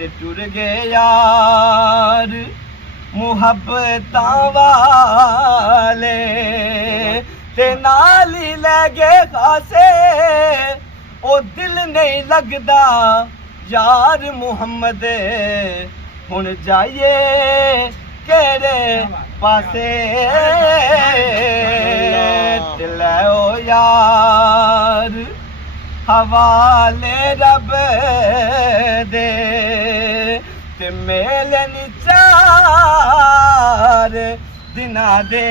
ते टुर गए यार मुहब्बतां वाले ते नाल ही लै गए खासे ओ दिल नहीं लगदा यार मुहम्मद हुण जाइए केड़े पासे ते लै ओ यार हवाले रब दे ते मेलन चार दिना दे।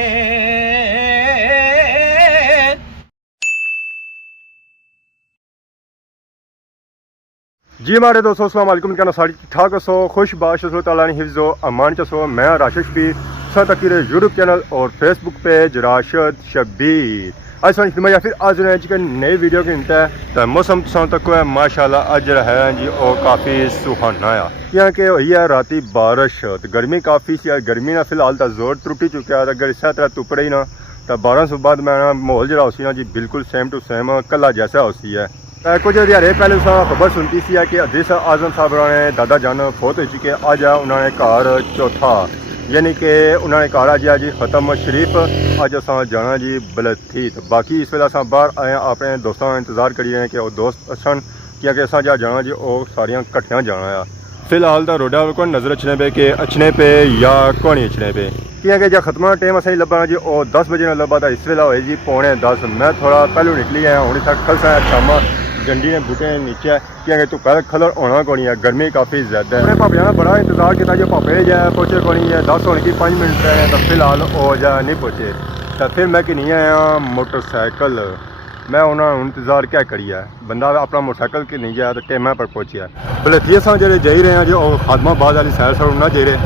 जी हमारे दोस्तों अस्सलाम वालेकुम, क्या सारी ठाक सो खुश बाश ताला ने हिफ्ज़ो अमान चसो। मैं राशिद शबीर सा तकीर यूट्यूब चैनल और फेसबुक पेज राशिद शबीर। आज मैं फिर आज के नई वीडियो की इंत है तो मौसम तक है माशाल्लाह अज है जी और काफ़ी सुहाना है। यहाँ के हुई है राती बारिश तो गर्मी काफ़ी सी गर्मी ना फिलहाल तो जोर त्रुटी चुका है। अगर इस तरह धुप रही ना तो 12 सुबह बाद मैं माहौल जरा उसी ना जी बिल्कुल सेम टू सेम कला जैसा उसी है। कुछ दिहाड़े पहले खबर सुनती सी है कि अजीज आजम साहब ने दादा जान फौत हो चुके। अज उन्होंने घर चौथा यानी कि उन्होंने घर अज जी ख़त्म शरीफ अज अस जाना जी बलथी। तो बाकी इस वेले अस बाहर आए अपने दोस्तों का इंतजार करी रहे हैं कि वो दोस्त असन क्योंकि अस जहाँ जाना जी वो सारिया कट्ठिया जाना है। फिलहाल तो रोडा को नज़र अचने पे कि अचने पे या कौन अचने पे क्योंकि जब खत्म टाइम असें लब्भा जी वो 10 बजे ना लब्भा तो इस वेला होए जी 9:45। मैं थोड़ा पहलू निकली आया हूँ तक खल सा शाम गंडी ने बूटे नीचे क्योंकि तू कल खलर होना कौन है गर्मी काफ़ी ज़्यादा है। भापे ने बड़ा इंतजार किया जो भापे जाए पहुँचे कौन है 10 होने की 5 मिनट रहे तो फिलहाल वो जा नहीं पहुँचे। तो फिर मैं कि नहीं आया मोटरसाइकिल मैं उन्होंने इंतजार क्या करिए बंदा अपना मोटरसाइकिल के नहीं गया तो टेम पर पहुँचे। बलथी अस जो जा रहे हैं जो खादमाबाद वाली सैर सर ना जा रहे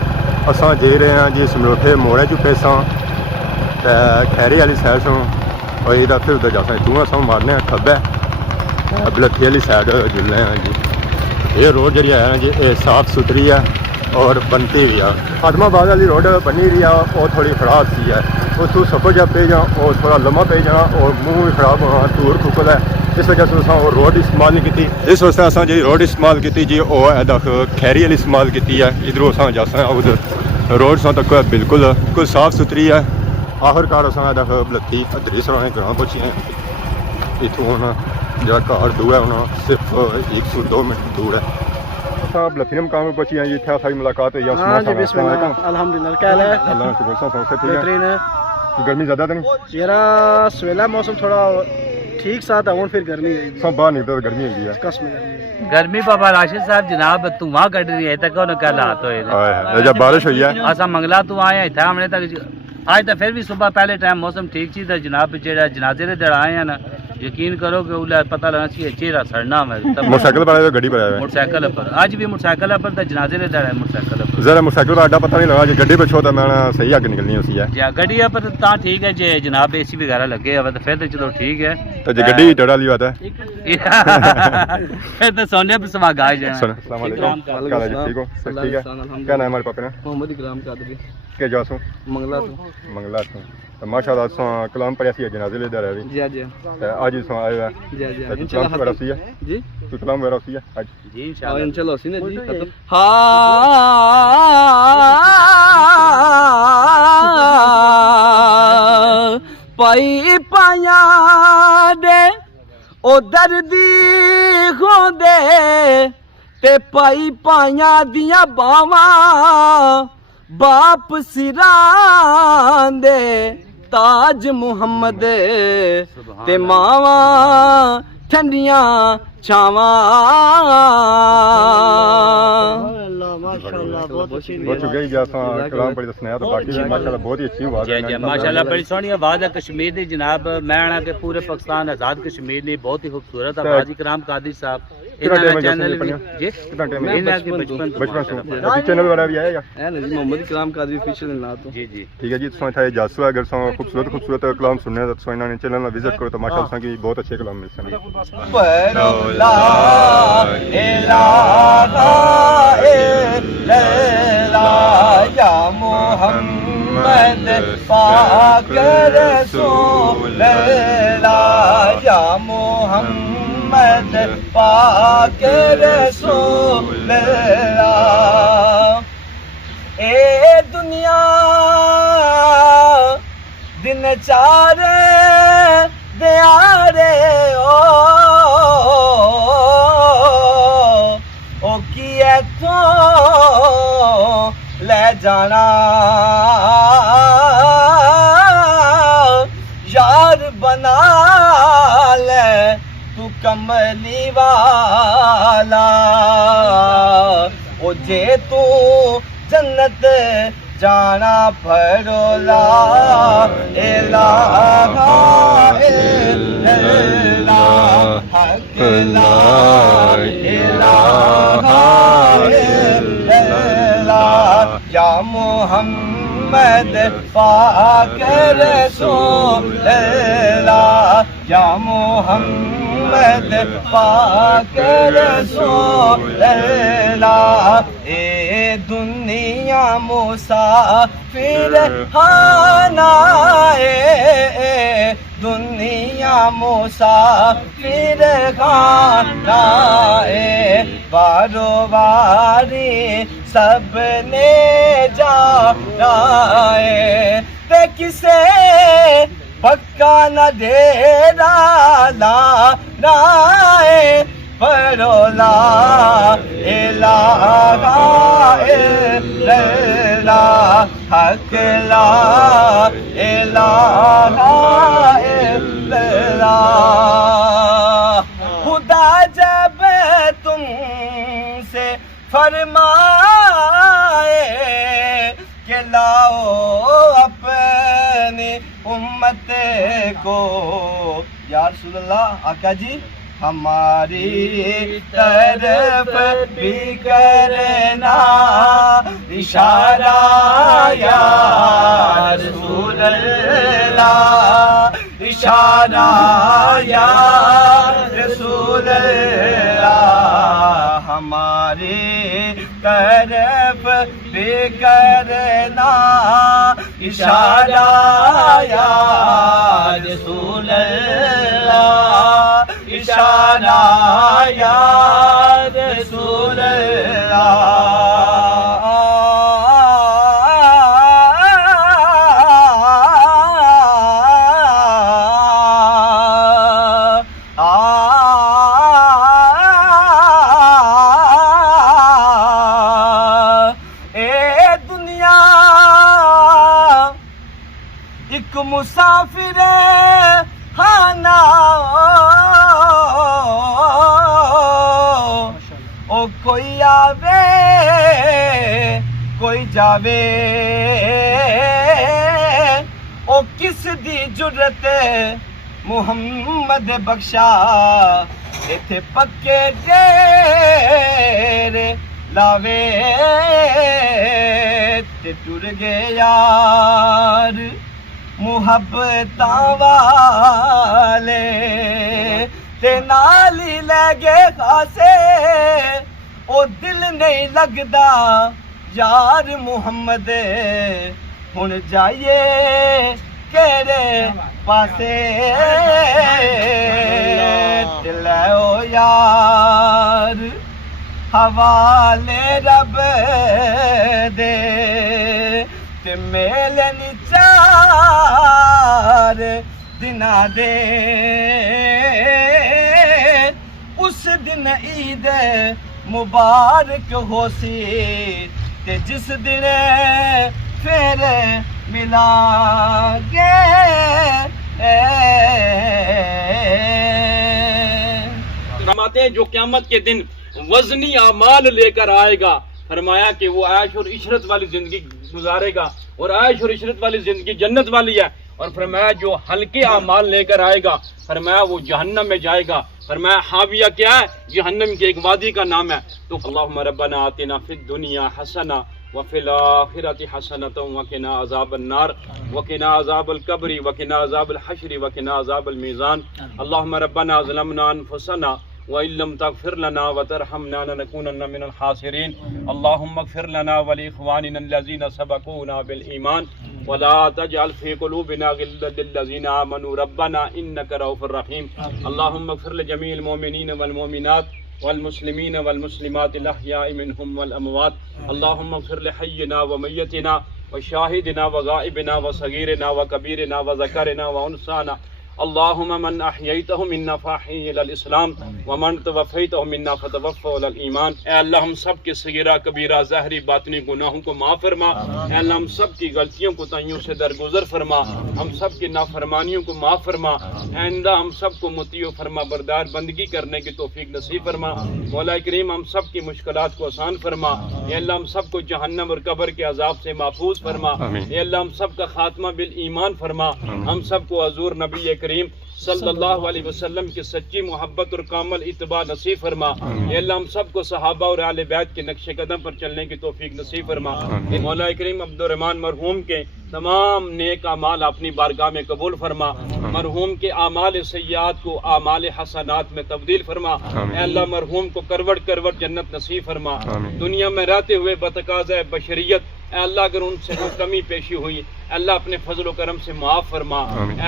अस जा रहे हैं जी समरोठे मोड़े चुके सां खैरी वाली सैर सौ और फिर उधर जा दूँ अस मारने खब्बे बलथी वाली साइड जुलने हैं जी। ये रोड जी है जी ये साफ सुथरी है और बनती भी है। खादमाबाद वाली रोड बनी रही है और थोड़ी खराब सी है उस सफर जब पे जाना और थोड़ा लम्बा पे जाना और मुँह भी खराब होना धूल थुकल है। इस वजह से वो रोड इस्तेमाल नहीं की। इस वास्ते अस जी रोड इस्तेमाल की जी वो खैरी वाली इस्तेमाल की है। इधरों अस जा उधर रोड सा तक बिल्कुल बिल्कुल साफ सुथरी है। आखिरकार अस बलथी अदरी सराने ग्रां पहुँचे हैं। इतों जहाँ घर दूर है उन्होंने सिर्फ 102 मिनट दूर है। बलथी मुकाम में पहुंची हैं जी इतना सारी मुलाकात हुई है। अल्हम्दुलिल्लाह क्या है गर्मी ज़्यादा तो नहीं यारा सवेला मौसम थोड़ा ठीक सा था फिर गर्मी सब बाहर निकलते तो गर्मी होगी है गर्मी बाबा राशिद साहब जनाब तू वहाँ कट रही है तक क्या हालात होए जब बारिश हुई है असा मंगला तू आए इतना हमने तक आज तो फिर भी सुबह पहले टाइम मौसम ठीक सी था जनाब जेड़ा जनाजे दे दड़ आए हैं ना यकीन करो कि उला पता लगना चाहिए चेहरा सड़ना है मोटरसाइकिल पर गाड़ी पर आया मोटरसाइकिल पर आज भी मोटरसाइकिल पर तो जनाजे दे दड़ है मोटरसाइकिल पर जरा मोटरसाइकिल का अड्डा पता नहीं लगा जी गड्डी पे छोटा मैं सही आगे निकलनी उसी है या गड्डी पर ता ठीक है जे जनाब एसी वगैरह लगे हुए तो फिर तो चलो ठीक है तो जे गड्डी टड़ा ली बात है फिर तो सोने पे सवा गाय जाए। अस्सलाम वालेकुम क्या हाल है ठीक हो सब ठीक है क्या नाम है हमारे पापा ने मोहम्मद इकराम कादरी के जासू मंगला तो माशाल्लाह सो कलाम पढ़िया सी जनाजे ले दर है जी जी आज सो आया जी जी इंशाल्लाह वगैरह सी है जी तो कलाम वगैरह सी है आज जी इंशाल्लाह इंशाल्लाह सी ने जी खत्म हाँ पाई पाया दे ओ दर्दी होंदे ते पाई पाया दिया बावा बाप सिरां दे ताज मुहम्मद ते मावा ठंडिया छावा बहुत शुक्रिया जैसा कलाम पढ़ी दसना तो बाकी माशाल्लाह बहुत ही अच्छी आवाज़ है माशाल्लाह बड़ी सोहनी आवाज़ है कश्मीर दी जनाब मैं आना के पूरे पाकिस्तान आज़ाद कश्मीर ने बहुत ही खूबसूरत आवाज़ इकराम कादरी साहब चैनल बचपन से चैनल वगैरह भी आएगा मोहम्मद इकराम कादरी ऑफिशियल नाम तो जी जी ठीक है जी तो था जासू अगर सो खूबसूरत कलाम सुनने तो सो इन्होंने चैनल में विजिट करो तो माशाल्लाह की बहुत अच्छे कलाम मिल सकते मोहम्मद पाक रसूल या मोहम्मद पाक रसूल चारे दियारे ओ की इथों ले जाना यार बना ले तू कमली वाला ओ जे तू जन्नत जाना फरोला इलाहा इल्लल्लाह हक ला इलाहा इल्लल्लाह या मोहम्मद पाक रसूलल्लाह या मोहम्मद पाक रसूलल्लाह ए दुनिया मुसाफिर खाना ए दुनिया मुसाफिर खाना ए बारो बारी सबने जाना है ते किसे पक्का न डेरा लाए परोला इलाहा इल्लल्लाह हक ला इलाहा इल्लल्लाह खुदा जब तुमसे फरमाए के लाओ अपनी उम्मत को या रसूल अल्लाह आका जी हमारी तरफ भी करना इशारा या रसूल अल्लाह इशारा या रसूल अल्लाह हमारी तरफ भी करना इशारा या रसूल अल्लाह इशारा या रसूल एक मुसाफिर खाना ओ कोई आवे कोई जावे ओ किस दी जुरत मुहम्मद बख्शा इथे पक्के डेरे लावे ते टुर गए यार मुहब्बतां वाले ते नाल ही लै गए खासे ओ दिल नहीं लगदा यार मुहम्मद हुण जाइए केड़े पासे दिल ओ यार हवाले रब दे ते मेलनी चार दिना दे उस दिन ईद मुबारक होसी ते जिस दिन फिर मिलांगे फरमाते हैं जो क़यामत के दिन वजनी अमाल लेकर आएगा, फरमाया कि वो ऐश और इशरत वाली जिंदगी गुजारेगा और ऐश और इशरत वाली जिंदगी जन्नत वाली है। और फरमाया जो हल्के अमाल लेकर आएगा, फरमाया वो जहन्नम में जाएगा। फरमाया हाविया क्या है? जहन्नम की एक वादी का नाम है। तो अल्लाहुम्मा रब्बना आतिना फिद दुनिया हसना व फिल आखिरति हसनतन व किना अज़ाबन नार व किना अज़ाबल कब्री व किना अज़ाबल हश्री व किना अज़ाबल मीज़ान। अल्लाहुम्मा रब्बना ज़लमना अनफुसना व इल्लम तग़फिर लना व तरहमना लनकूनन्ना मिनल खासिरीन। अल्लाहुम्मा इग़फिर लना व लिइख़वानिना अल्लज़ीना सबक़ूना बिल ईमान व ला तजअल फ़ी क़ुलूबिना ग़िल्लन लिल्लज़ीना आमनू रब्बना इन्नका रऊफ़ुर रहीम। अल्लाहुम्मा इग़फिर लिजमीइल मुमिनीन वल मुमिनात वल मुस्लिमीन वल मुस्लिमात अल अहयाइ मिनहुम वल अमवात। अल्लाहुम्मा इग़फिर लिहय्यिना व मय्यितिना व शाहिदना व गाइबना व सगीरना व कबीरना व ज़करना व उनसाना अल्लाहुम्मा मन अहयैतहु मिन्ना फ़अह्यिहि अलल इस्लाम व मन तवफ़्फ़ैतहु मिन्ना फ़तवफ़्फ़हु अलल ईमान। ऐ अल्लाह हम सब के सगीरा कबीरा ज़ाहिरी बातिनी गुनाहों को माफ़ फरमा। ऐ अल्लाह हम सब की गलतियों को ताइयों से दरगुजर फरमा, हम सब की नाफरमानियों को माफ़ फरमा। आइंदा हम सब को मुतीओ फरमा बरदार बंदगी करने की तौफीक नसीब फरमा। मौला करीम हम सब की मुश्किलात को आसान फरमा। ऐ अल्लाह हम सब को जहन्नम और कब्र के अजाब से महफूज फरमा। ऐ अल्लाह हम सब का खात्मा बिल ईमान फरमा। हम सब को हजूर नबी करीम सल्लल्लाहु अलैहि वसल्लम की सच्ची मोहब्बत और कामल इत्तबा नसीब फरमा। ये अल्लाह हम सबको सहाबा और आले बैत के नक्शे कदम पर चलने की तौफीक नसीब फरमा। मौला करीम अब्दुर्रहमान मरहूम के तमाम नेक अमाल अपनी बारगाह में कबूल फरमा। मरहूम के आमाल सय्यात को आमाल हसनात में तब्दील फरमा। अल्लाह मरहूम को करवट करवट जन्नत नसीब फरमा। दुनिया में रहते हुए बतकाज़ा बशरियत अल्लाह अगर उनसे कोई कमी पेशी हुई अल्लाह अपने फजल व करम से माफ़ फरमा।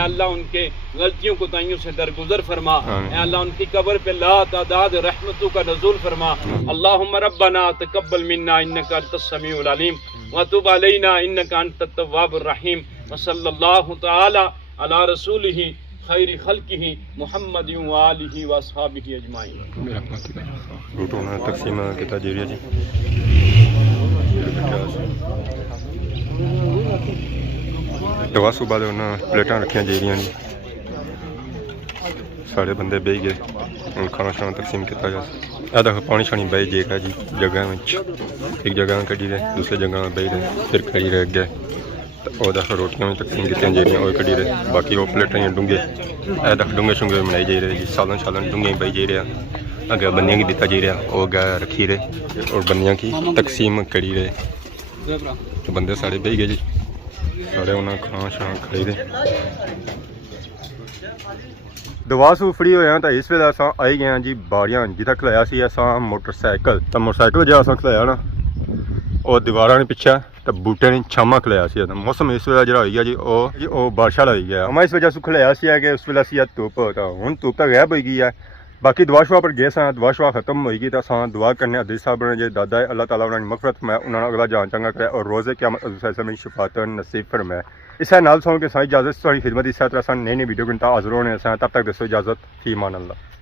अल्लाह उनके गलतियों को ताइयों से दरगुजर फरमा। अल्लाह उनकी कब्र पे ला तादाद रहमतों का नज़ूल फरमा। अल्लाहुम्मा रब्बना तक़ब्बल मिन्ना इन्नका अंतस समीउल अलीम व तुब अलैना इन्नका अंतत तव्वाबुर रहीम व सल्लल्लाहु तआला अला रसूलिही खैरी खल्किही मुहम्मदिन व आलिही व अस्हाबिही अजमाइन। रूट होना तकसीम किता जेरिया जी दवा सुबह दे उन्हें प्लेटां रखियां जेरियां जी सारे बंदे बेही गए हूँ खाना शाना तकसीम किया जा देखो पानी शानी बही जेगा जी जगह में एक जगह में कड़ी रहे दूसरी जगह में बही रहे फिर खड़ी रह गए तो देखो रोटियां भी तकसीम की जेरियां और कड़ी रहे बाकी वो प्लेटां डूंगे देख डूंगे शुंगे बनाई जा रहे जी सालन सालन डूंगे बही जा रहा अगर बनिया की दिता जा रहा वो गए रखी रहे और बनिया की तकसीम करी रहे तो बंदे सारे बही गए जी सारे उन्हें खाना शाना खाई रहे दवा सू फ्री होया तो इस वेले असां आई गए जी बारियां जिथे खलाया सी असां मोटरसाइकिल तो मोटरसाइकिल जो असां खलाया ना और दीवारा ने पिछे तो बूटे ने छामा खलाया सी मौसम इस वेले जो होई गया जी ओ बारिश वाला होई गया हमें इस वजह से खलाया सी है कि उस वेले सी धुप तो हुण धुप तो गायब हो गई है बाकी दुआ शुआ पर गए सा दुआ शुआ खत्म होगी तो असां दुआ करने अदीस साहब ने जो दादा है अल्लाह ताला उन्होंने मगफरत फरमाए उन्होंने अगला जान चंगा करे और रोज़े क़यामत में शफात नसीब फरमाए इस नाल सौ के साथ इजाज़त खिदमत इस तरह नई नई वीडियो घंटा हाजिर होने तब तक दसो इजाज़त फी मान अल्लाह।